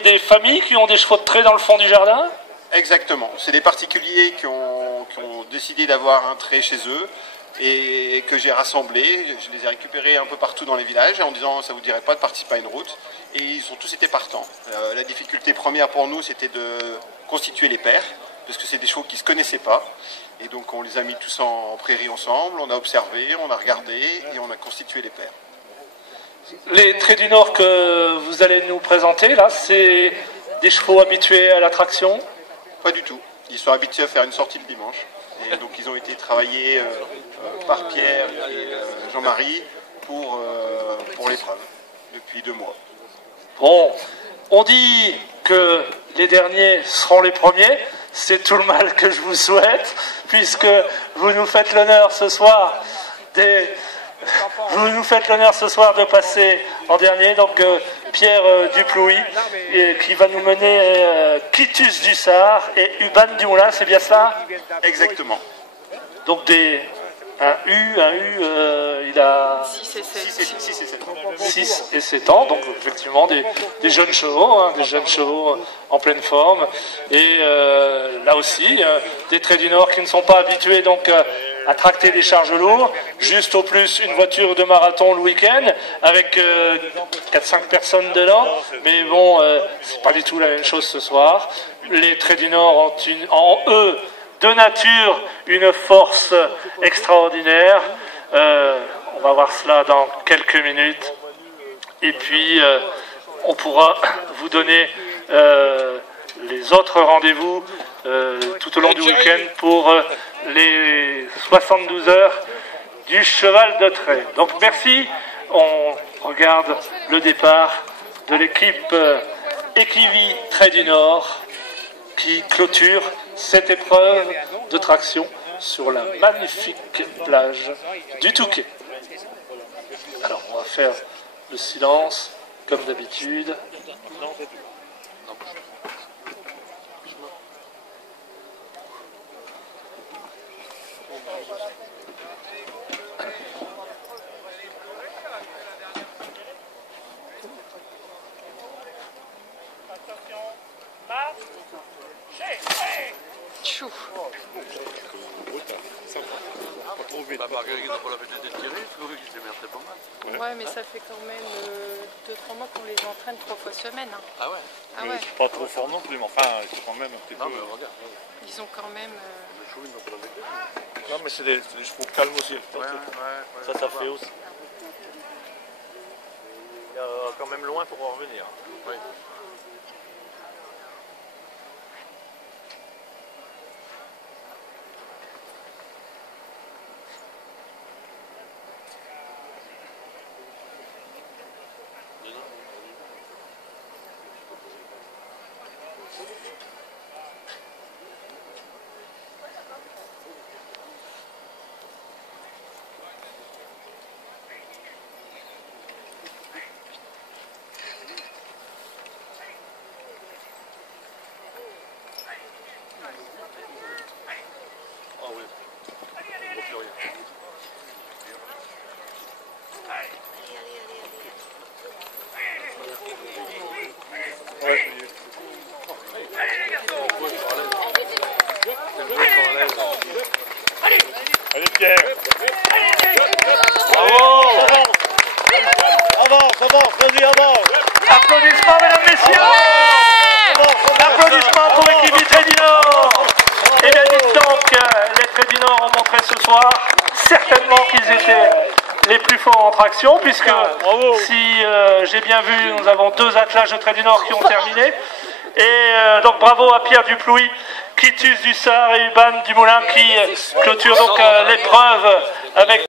Des familles qui ont des chevaux de trait dans le fond du jardin? Exactement. C'est des particuliers qui ont décidé d'avoir un trait chez eux et que j'ai rassemblés. Je les ai récupérés un peu partout dans les villages en disant ça vous dirait pas de participer à une route. Et ils ont tous été partants. La difficulté première pour nous, c'était de constituer les paires, parce que c'est des chevaux qui ne se connaissaient pas. Et donc on les a mis tous en prairie ensemble, on a observé, on a regardé et on a constitué les paires. Les traits du Nord que vous allez nous présenter, là, c'est des chevaux habitués à l'attraction? Pas du tout. Ils sont habitués à faire une sortie le dimanche. Et donc ils ont été travaillés par Pierre et Jean-Marie pour l'épreuve, depuis 2 mois. Bon, on dit que les derniers seront les premiers. C'est tout le mal que je vous souhaite, puisque vous nous faites l'honneur ce soir de passer en dernier. Donc Pierre Duplouy, qui va nous mener Quitus du Sar et Uban du Moulin, c'est bien cela? Exactement. Donc un U, il a 6 et 7 ans, donc effectivement des jeunes chevaux, des jeunes chevaux en pleine forme. Et là aussi, des traits du Nord qui ne sont pas habitués donc à tracter des charges lourdes, juste au plus une voiture de marathon le week-end, avec 4-5 personnes dedans, mais bon, c'est pas du tout la même chose ce soir. Les traits du Nord ont en eux, de nature, une force extraordinaire. On va voir cela dans quelques minutes. Et puis, on pourra vous donner les autres rendez-vous tout au long du week-end pour les 72 heures du cheval de trait. Donc merci. On regarde le départ de l'équipe Équivy Trait du Nord qui clôture cette épreuve de traction sur la magnifique plage du Touquet. Alors on va faire le silence comme d'habitude. Chou. Bah, Marguerite n'a pas l'habitude de tirer, je trouvais qu'il se démerdait pas mal. Ouais, mais ça fait quand même 2-3 mois qu'on les entraîne 3 fois semaine. Hein. Ah ouais? Ah ouais. C'est pas trop fort non plus, mais enfin, c'est quand même un petit peu. Non, mais regarde. Ils ont quand même. Non, mais c'est des chevaux calmes aussi. Ça fait aussi. Il y a quand même loin pour en revenir. Oui. Ah oui. On voit plus rien. Allez Pierre. Bravo. Avance, vas-y, avance. Applaudissements mesdames, messieurs. Applaudissements pour l'équipe Trait du Nord. Et bien dites donc, les Traits du Nord ont montré ce soir certainement qu'ils étaient les plus forts en traction, puisque si j'ai bien vu, nous avons 2 attelages de Traits du Nord qui ont terminé. Et donc bravo à Pierre Duplouy, Quitus du Sar et Uban du Moulin qui clôturent donc l'épreuve avec